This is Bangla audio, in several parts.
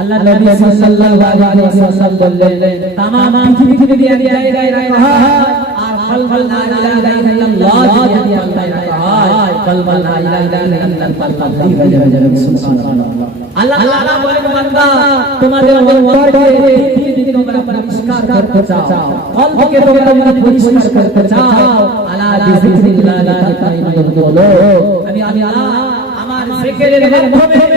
আল্লাহ নবী সাল্লাল্লাহু আলাইহি ওয়াসাল্লাম বললেন तमाम পৃথিবীতে দিয়ে জায়গায় রাখা হয় আর কলবল লা ইলাহা ইল্লাল্লাহ যদি আল্লাহ রাখা হয় কলবল লা ইলাহা ইল্লাল্লাহ কলবল হয়ে যাবে সুবহানাল্লাহ আল্লাহ তাআলা বলেন বান্দা তোমাদের অন্তরকে পৃথিবীতে তোমরা পরিষ্কার করতে চাও কলবকে তোমরা পরিষ্কার করতে চাও আলা বিজিল্লাহ তাইয়িবুল কুলুব আমি আমি আল্লাহ আমার জিকিরের মাধ্যমে আমার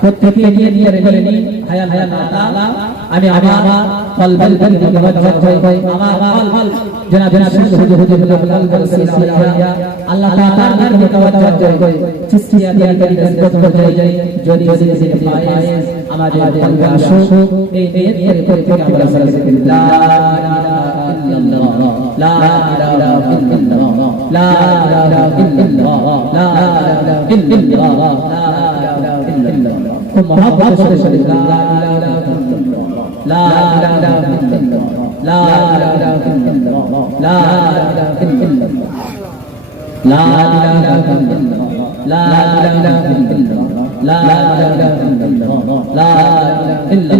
প্রত্যেকে নিয়ে নিয়ে করে নি হায়া হায়া মাতা আমি আমার ফল ফল কলবল বল দিকে বজ্জত হই হই আমার কলবল জনা জনা শুদ্ধ হুজুর হুজুর করে সেই সিয়া আল্লাহ তাআলা তার দিকে তাওয়াজ্জুহ করে হই সিসিয়া দিয়ে করে নিসবত হই যাই যদি যদি সিসি পায় আমাদের ফল ফল আসো এই নিয়ত করে করে আমরা সালাত করি লা ইলাহা ইল্লাল্লাহ লা ইলাহা ইল্লাল্লাহ লা ইলাহা ইল্লাল্লাহ লা ইলাহা ইল্লাল্লাহ খুব মহব্বত করে সাথে লা লা লা লা লা লা লা লা লা লা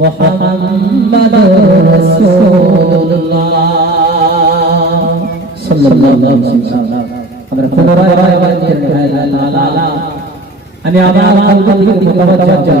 محمد আমি আমার আল্লাহ তাআলার দিকে মুতাওয়াজ্জা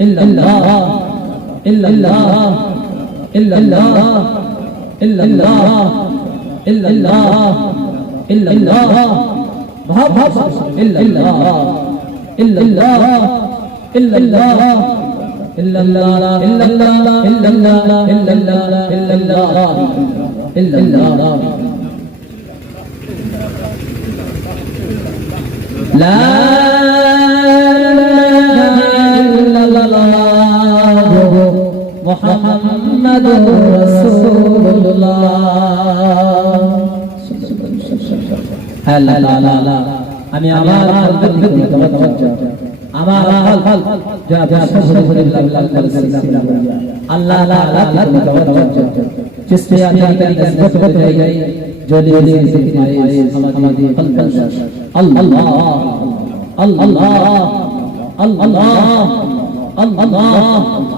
إلا الله إلا الله إلا الله إلا الله إلا الله إلا الله محبت إلا الله إلا الله إلا الله إلا الله إلا الله إلا الله إلا الله إلا الله إلا الله لا মোহাম্মদ আমি আমার আমার হাল হাল যা যা আল্লাহ আল্লাহ جس پہ آنے کی نسبت ہو رہ گئی جو لے لے ذکر آئے ہمارے قلب اندر اللہ اللہ اللہ اللہ اللہ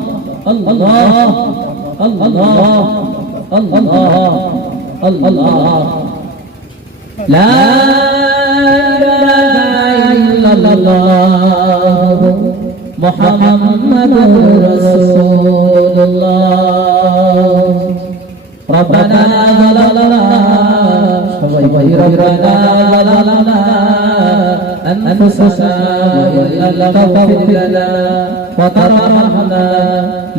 الله. الله الله الله لا إله إلا الله محمد رسول الله ربنا ظلمنا ربنا ظلمنا أنفسنا وإن لم تغفر لنا وترحمنا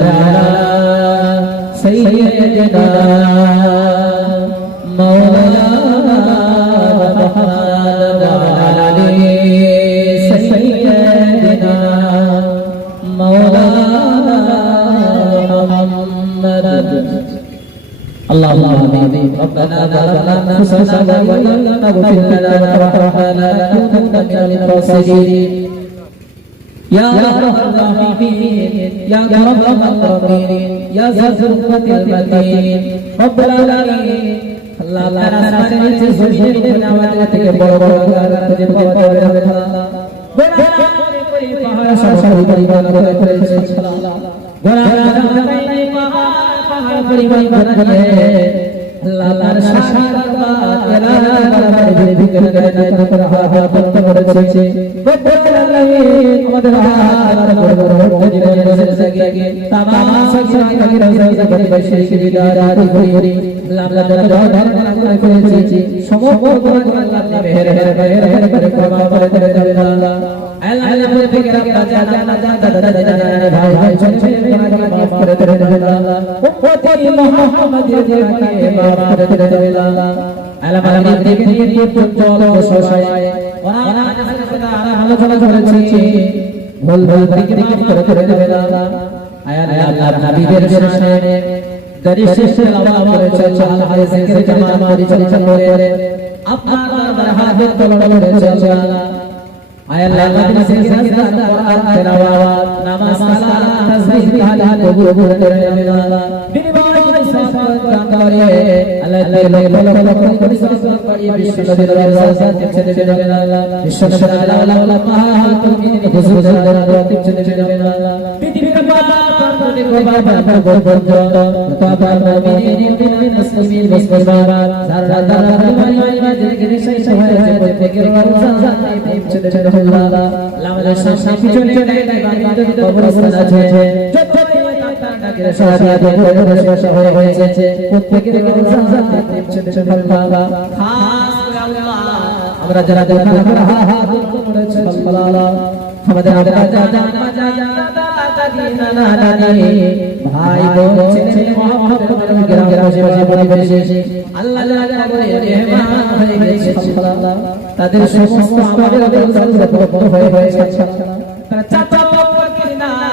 على سيدنا مولانا محمد وعلى آل سيدنا مولانا محمد اللهم امين ربنا ظلمنا انفسنا وان لم تغفر لنا وترحمنا لنكونن من الخاسرين يا ارحم الراحمين يا اكرم الاكرمين يا ذا القوة المتين رب العالمين আল্লাহ তাআলা আসমানের নিচে জমিনের উপরে আমাদের থেকে বড় বড় গুনাহ তুঝে পাওয়া করে হবে আল্লাহ গুনাহ করে করে পাহাড় সব পরিমাণ করে করেছে আল্লাহ গুনাহ করে পাহাড় পাহাড় পরিমাণ করে আল্লাহ তার শাসন দরবার তেরা দরবার করে করে করে করেছে আমাদের হাত করে করে জীবনের শেষে তামাম সব আগে রোজা বসে বিদার করি আল্লাহ আমরা করে করেছি সমস্ত গুনাহ আল্লাহ মেহের মেহের মেহের মেহের করে ক্ষমা করে দেবেন আল্লাহ আল্লাহ আল্লাহ উম্মতি মুহাম্মাদের দিনকে মাফ করে দেবেন আল্লাহ আমাদের দেখে দিয়ে চল সসায় ওরা আলোচনা করেছি ভুল ভুল দিকে দিকে করে করে আল্লাহ আয়া আল্লাহ হাবিবের সামনে দরি শেষে লাভ করেছে আল্লাহ জিকির জামাত পরিচালনা করে আপনার দরবারে হাত তোলা করেছে আয় আল্লাহ আমাদের জিকির কোরআন তেলাওয়াত, নামাজ, সালাত, তাসবিহ তাহলিল কবুল করে দান করে আল্লাহ লক্ষ লক্ষ কোটি সওয়াব বাড়িয়ে বিশ্ব নবীর রাসাত ছেড়ে দেবেন আল্লাহ বিশ্ব নবীর আল্লাহ আল্লাহ মাহা তুমি হুজুর জালাল ছেড়ে দেবেন আল্লাহ পৃথিবীর পাপের গোবা বাবা গোবর্ধন তাবার মুমিনিন মুমিনিন মুসলিমিন মুসলমান যারা যারা তোমার ইমানে জিকির সেই সহায় প্রত্যেকের রমজান জান্নাতে ছেড়ে দেবেন আল্লাহ আমাদের সামনে পিছনে চলে বাড়িতে কবরস্থান আছে যত আমরা যারা তাদের সমস্ত হয়ে হয়েছে তারা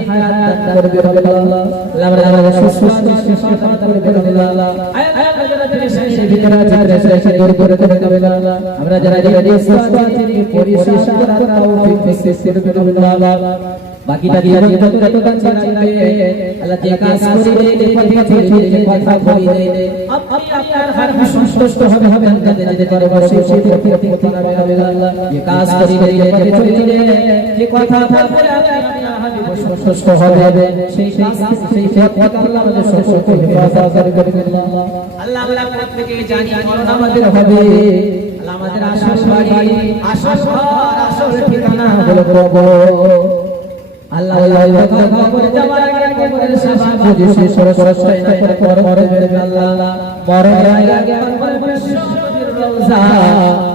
হায়াত দান করবে আল্লাহ আল্লাহ আমাদের সুস্থ সুস্থ করবে আল্লাহ আমরা যারা বাকিটা দিয়ে যত যত কাজ চাইবে আল্লাহ যে কাজ করি দে পথে চলে যে কথা বলি আপনি আপনার হর সন্তুষ্ট হবে হবে আল্লাহ যেতে পারব সেই সেই পথে পথে আল্লাহ যে কাজ করি দে পথে চলে যে কথা বলে আপনি হবে সেই সেই সেই আল্লাহ আমাদের সকলকে হেফাজত আল্লাহ আল্লাহ জানি মরণ আমাদের হবে আল্লাহ আমাদের আসল বাড়ি আসল ঘর আসল ঠিকানা হলো কবর আল্লাহ আল্লাহ কবরে যাওয়ার আগে কবরের সেবা বুঝি সে সরস্বতী না করে পর আল্লাহ মরণের আগে কবরের রওজা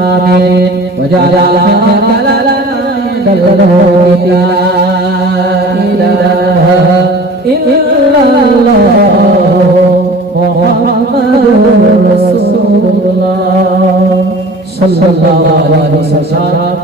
إمام وجعلها كلالنا عند الهدى لا إله إلا الله محمد رسول الله صلى الله عليه وسلم